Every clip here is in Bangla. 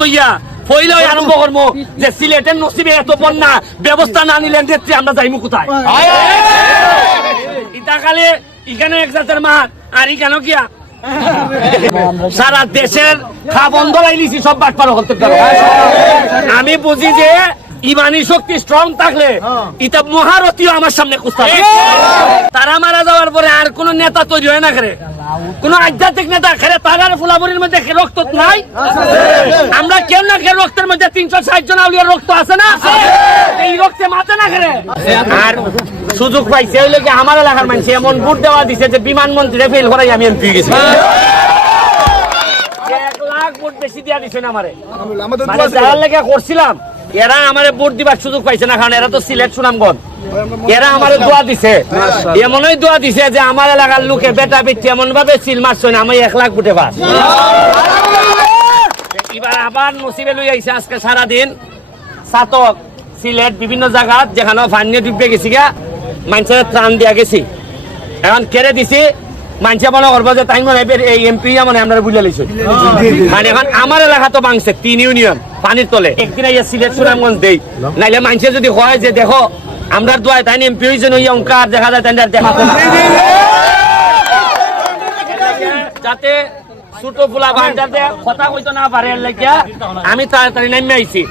তৈয়া পইলে আরম্ভ করবো যে সিলেটের নসিবে এত বন্যা ব্যবস্থা না নিলেন নেত্রী আমরা যাইমু কোথায় ইতাকালে এখানে এক জাতের মাঠ আর এখানেও কিয়া সারা দেশের খা বন্ধ লাইলিছি সব বাটপার করতে পারো আমি বুঝি যে ইমানি শক্তি স্ট্রং থাকলে এটা মহারথীও আমার সামনে কুস্তা তারা মারা যাওয়ার পরে আর কোন নেতা তৈরি হয় না করে কোন আধ্যাত্মিক নেতা খেলে তারার ফুলাবরির মধ্যে রক্ত নাই আমরা কেউ না কেউ রক্তের মধ্যে 360 জন আউলিয়ার রক্ত আছে না এই রক্তে মাথা না খেলে আর সুযোগ পাইছে ওই লোকে আমার এলাকার মানুষ এমন ভোট দেওয়া দিছে যে বিমানমন্ত্রীরে ফেল করাই আমি এমপি গেছি 1 লাখ ভোট বেশি দিয়া দিছে না আমারে মানে যারা লেগে করছিলাম এরা আমারে ভোট দিবার সুযোগ পাইছে না কারণ এরা তো সিলেট সুনামগঞ্জ এরা আমারে দোয়া দিছে এমনই দোয়া দিছে যে আমার এলাকার লোকে বেটা বেটি এমন ভাবে সিল মারছে না আমি 1 লাখ ভোটে পাস এবার আবার নসিবে লই আইছে আজকে সারাদিন সাতক সিলেট বিভিন্ন জায়গা যেখানে ফান্নি ডুবে গেছি গা মানুষের ত্রাণ দিয়া গেছি এখন কেড়ে দিছি মানুষে মনে করবো যে তাই মনে এই এমপি মানে আমরা বুঝে লইছি মানে এখন আমার এলাকা তো ভাঙছে 3 ইউনিয়ন পানির তলে একদিন আইয়া সিলেট সুনামগঞ্জ দেই নাইলে মানুষে যদি হয় যে দেখো আমরা দোয়ায় তাই এমপি হয়েছেন ওই অঙ্কার দেখা যায় তাই দেখাতো না যাতে ছোট ফুলা যাতে কথা কইতো না পারে আমি তাড়াতাড়ি নেমে আইছি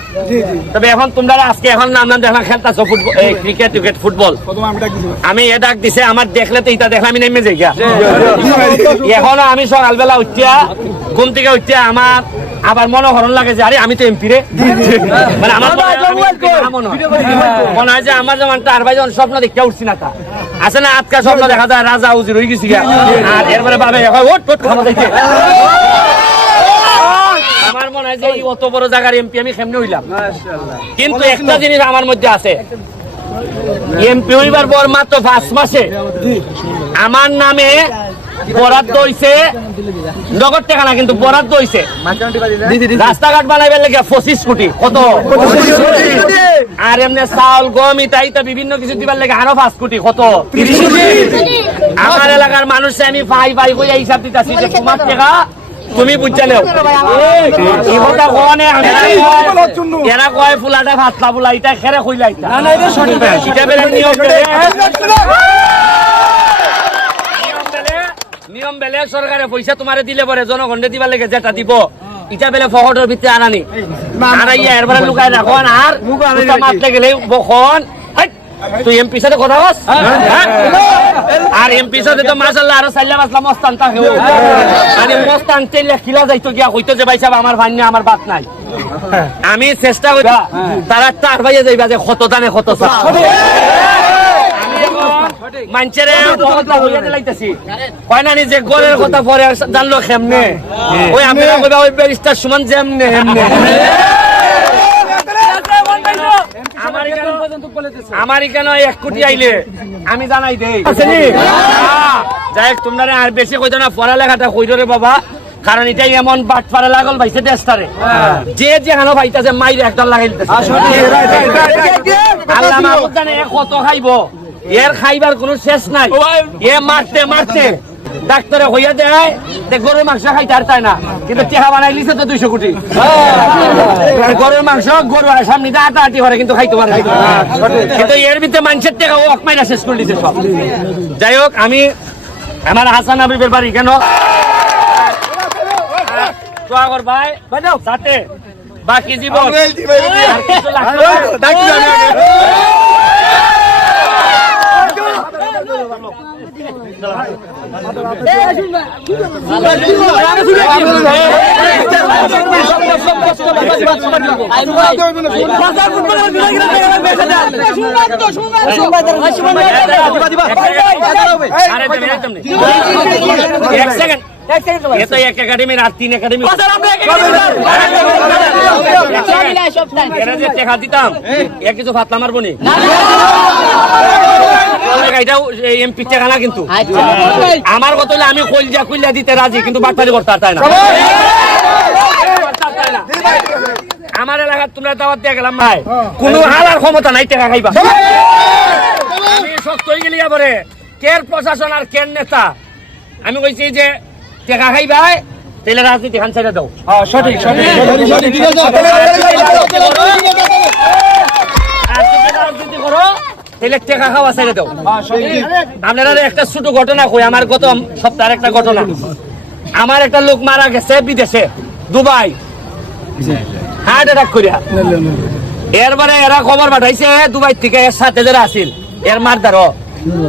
তবে এখন তোমরা আজকে এখন নাম দেখলাম খেলতেছো ক্রিকেট ফুটবল আমি এ ডাক দিছে আমার দেখলে তো এটা দেখলে আমি নেমে যাই গা এখন আমি সকালবেলা উঠিয়া ঘুম থেকে উঠিয়া আমার আবার মনোহরণ লাগে যে আরে আমি তো এমপি রে মানে আমার মনে হয় যে আমার যেমন তার ভাই যখন স্বপ্ন দেখতে উঠছি না তা আছে না আজকাল স্বপ্ন দেখা যায় রাজা উজির হয়ে গেছি আর এরপরে ভাবে দেখে আমার মনে হয় যে অত বড় জায়গার এমপি আমি কেমনে হইলাম কিন্তু একটা জিনিস আমার মধ্যে আছে এমপি হইবার পর মাত্র 5 মাসে আমার নামে বরাদ্দ হইছে নগদ টাকা না কিন্তু বরাদ্দ হইছে রাস্তাঘাট বানাইবার লেগে 25 কোটি কত আর এমনি চাউল গম ইত্যাদি বিভিন্ন কিছু দিবার লেগে আরো 5 কোটি কত 30 কোটি আমার এলাকার মানুষ আমি ভাই ভাই কইয়া হিসাব দিতাছি যে তোমার টাকা তুমি বুঝছে নেও এরা কয় ফুলাটা ভাতলা ফুলা এটা খেরে কইলা এটা বেলে নিয়ম বেলে সরকারে পয়সা তোমারে দিলে পরে জনগণে দিবার লেগে যেটা দিব ইটা বেলে ফকটের ভিতরে আনানি আনাইয়া এরপরে লুকাই রাখন আর মারতে গেলে বখন তুই এমপি সাথে কথা বস আর এমপি সাথে তো মাশাআল্লাহ আরো চাইলা বাসলা মস্তান থাকে মানে মস্তান তেলে খিলা যাইতো গিয়া কইতো যে ভাই সাহেব আমার ভান্নে আমার বাত নাই আমি চেষ্টা করি তারা তার ভাইয়া যাইবা যে কত দানে কত মানুষেরে লাইতেছি হয় না যে গোলের কথা পরে জানলো কেমনে ওই আপনারা কইবা ওই ব্যারিস্টার সুমন যেমনে এমনে আমার এখানে 1 কোটি আইলে আমি জানাই দেই যাই তোমরা আর বেশি কইতো না পড়ালেখাটা কইতো রে বাবা কারণ এটাই এমন বাট পারে লাগল ভাইছে দেশটারে যে যেখানে ভাইতাছে মাইরে একটা লাগাইতেছে আল্লাহ মাহবুব জানে কত খাইবো এর খাইবার কোনো শেষ নাই এ মারতে মারতে ডাক্তারে হইয়া দেয় যে গরুর মাংস খাইতে আর চায় না কিন্তু টেহা বানাই লিছে তো 200 কোটি গরুর মাংস গরু সামনে আটা আটি করে কিন্তু খাইতে পারে কিন্তু এর ভিতরে মানুষের টেকা ও অকমাইরা শেষ করে দিচ্ছে সব যাই হোক আমি আমার হাসান হাবিবের বাড়ি কেন তোয়াগর ভাই সাথে বাকি জীবন আর কিছু লাগবে একাডেমি আর 3 একাডেমি দেখা দিতাম কিছু ফাতলা মারবো নি এমপি টাকা না কিন্তু আমার কথা হলে আমি কইলা দিতে রাজি কিন্তু বাটপারি করতে তাই না আমার এলাকার তোমরা দাওয়াত দিয়ে গেলাম ভাই কোন হালার ক্ষমতা নাই টাকা খাইবা আমি শক্ত হয়ে গেলি পরে কের প্রশাসন আর কের নেতা আমি কইছি যে টাকা খাইবাই তাহলে রাজনীতি খান ছেড়ে দাও। সঠিক সঠিক রাজনীতি করো তাহলে টেকা খাওয়া ছেড়ে দাও। আপনারা একটা ছোট ঘটনা কই, আমার গত সপ্তাহের একটা ঘটনা। আমার একটা লোক মারা গেছে বিদেশে, দুবাই, হার্ট অ্যাটাক করিয়া। এরপরে এরা খবর পাঠাইছে দুবাই থেকে, এর সাথে যারা আসিল এর মারদারও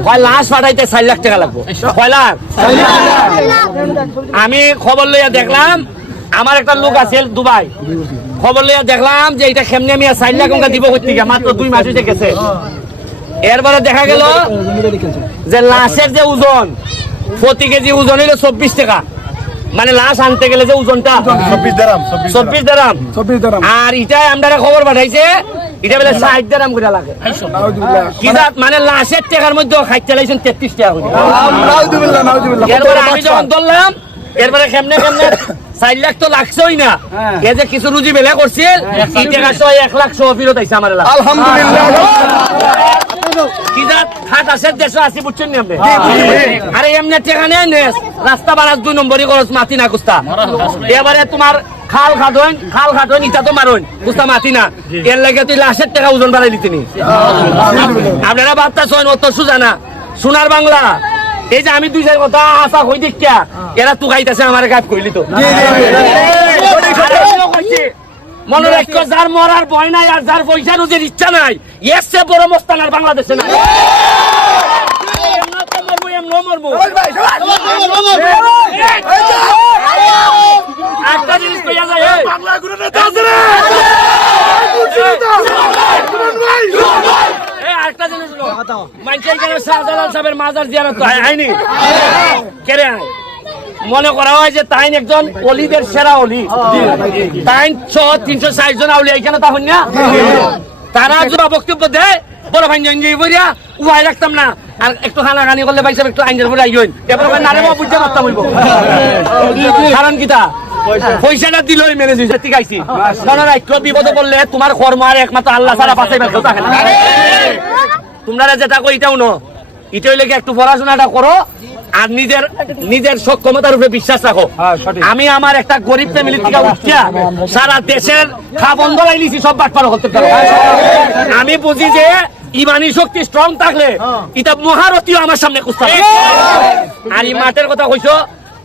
কয় লাশ পাঠাইতে 4 লাখ টাকা লাগবে। কয় লাখ? আমি খবর লইয়া দেখলাম, আমার একটা লোক আছে দুবাই, খবর লইয়া দেখলাম যে এটা কেমনে আমি 4 লাখ টাকা দিব করতে মাত্র 2 মাস হইতে গেছে। এরপরে দেখা গেল যে লাশের যে ওজন, প্রতি কেজি ওজন হইলো 24 টাকা, মানে লাশ আনতে গেলে যে ওজনটা 24 দারাম। আর এটা আমরা খবর পাঠাইছে এটা বলে 60 দারাম করে লাগে। কি জাত, মানে লাশের টাকার মধ্যে খাইতে লাইছেন 33 টাকা করে। এরপরে আমি যখন ধরলাম, এরপরে কেমনে কেমনে 4 লাখ তো লাগছেই না, এ যে কিছু রুজি বেলা করছিল, এই টাকা 1 লাখ সহ ফেরত আইছে আমার এলাকা। কি জাত খাট আছে দেশে আসি, বুঝছেন নি আপনি? আরে এমনি টাকা নেই নেস, রাস্তা বাড়ার 2 নম্বরই খরচ, মাটি না কুস্তা। এবারে তোমার খাল খাটন ইটা তো মারুন কুস্তা মাটি না, এর লাগে তুই লাশের টাকা ওজন বাড়াই দিতে নি। আপনারা বার্তা শোন, অত সুজা না, সোনার বাংলা। এই যে আমি 2 কথা আশা হই দেখিয়া এরা তু খাইতেছে আমার গাছ কইলি তো। মনে রাখো, যার মরার ভয় নাই আর যার পয়সা রোজের ইচ্ছা নাই, এর চেয়ে বড় মস্তান আর বাংলাদেশে নাই। একটা জিনিস কইয়া যায়, একটা জিনিস মানুষের কেন শাহজালাল সাহেবের মাজার জিয়ারত হয়নি কেরে আয়? মনে করা হয় যে তাই একজন অলিদের সেরা অলি, তাই 360 জন আউলি এখানে তা হন না। তারা যদি বক্তব্য দেয় বড় ভাই বইয়া উহাই রাখতাম না, আর একটু হানাহানি করলে ভাই সাহেব একটু আইনের পরে আইন নারে বুঝতে পারতাম হইব। কারণ কিতা পয়সাটা দিলই মেনে দিয়েছে, ঠিক আছে। মনে রাখো, বিপদে বললে তোমার কর্ম আর একমাত্র আল্লাহ ছাড়া বাঁচাইবার কেউ থাকে না। তোমরা যেটা কই এটাও ন, এটা হইলে একটু পড়াশোনাটা করো আর নিজের সক্ষমতার উপরে বিশ্বাস রাখো। আমি আমার একটা গরিব ফ্যামিলি থেকে উঠিয়া সারা দেশের খাবন্ধ লাইলিছি, সব বাটপাড়া করতে পারো। আমি বুঝি যে ইমানি শক্তি স্ট্রং থাকলে এটা মহারথীও আমার সামনে কুস্তা। আর এই মাঠের কথা কইছো,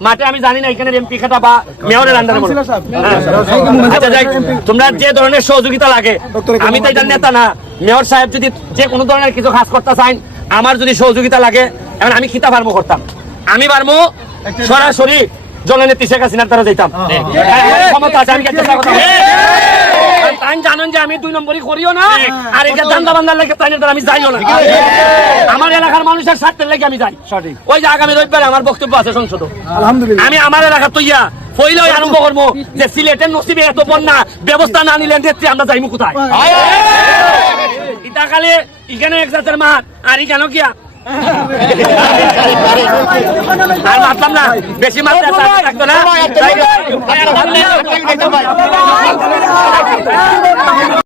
মাঠে আমি জানি না এখানে এমপি খাতা বা মেয়রের আন্ডারে। আচ্ছা যাই, তোমরা যে ধরনের সহযোগিতা লাগে, আমি তো এটার নেতা না। মেয়র সাহেব যদি যে কোনো ধরনের কিছু কাজ করতে চান, আমার যদি সহযোগিতা লাগে, এখন আমি খিতা ফার্মো করতাম, আমি পারবো সরাসরি জননেত্রী শেখ হাসিনার দ্বারা যাইতাম। ক্ষমতা আছে, আমি জানেন যে আমি 2 নম্বরই করিও না, আর এটা দান্দা বান্দার লাগে তাইনের দ্বারা আমি যাইও না। আমার এলাকার মানুষের স্বার্থের লাগে আমি যাই। ওই যে আগামী রবিবারে আমার বক্তব্য আছে সংসদ, আমি আমার এলাকা তৈয়া পইলে আরম্ভ করবো যে সিলেটের নসিবে এত বন্যা, ব্যবস্থা না নিলেন নেত্রী আমরা যাইমু কোথায়? ইটা খালি এখানে এক জাতের মাঠ, আর এখানে কিয়া আর মারতাম না, বেশি মারতে থাকতো না।